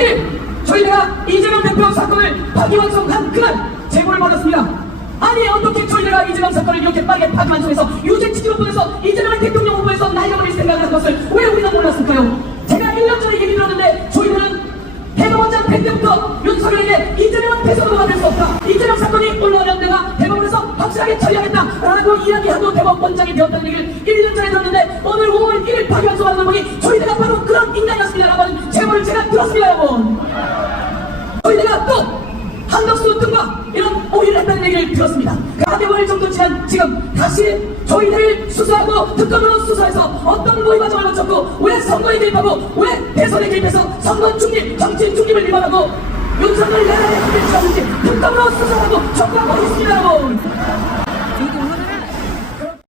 1 저희가 이재명 대표 사건을 파기환송한 그날 제보를 받았습니다. 아니 어떻게 저희가 이재명 사건을 이렇게 빠르게 파기환송해서 유죄치기로 보내서 이재명 대통령 후보에서 날려버릴 생각을 한 것을 왜 우리가 몰랐을까요? 제가 1년 전에 얘기 들었는데 저희는 대법원장 될 때부터 윤석열에게 이재명 대선 후보가 될 수 없다. 이재명 사건이 올라오면 내가 대법원에서 확실하게 처리하겠다라고 이야기하고 대법원장이 되었다는 얘기를 1년 전에 들었는데 오늘 5월 1일 파기환송 가 들었습니다 여러분. 저희들가 또 한덕수 등과 이런 오해를 했다는 얘기를 들었습니다. 그 4개월 정도 지난 지금 다시 저희들을 수사하고 특검으로 수사해서 어떤 모의 과정을 거쳤고 왜 선거에 개입하고 왜 대선에 개입해서 선거 중립, 정치 중립을 위반하고 윤석열 내란에 기대치었는지 특검으로 수사하고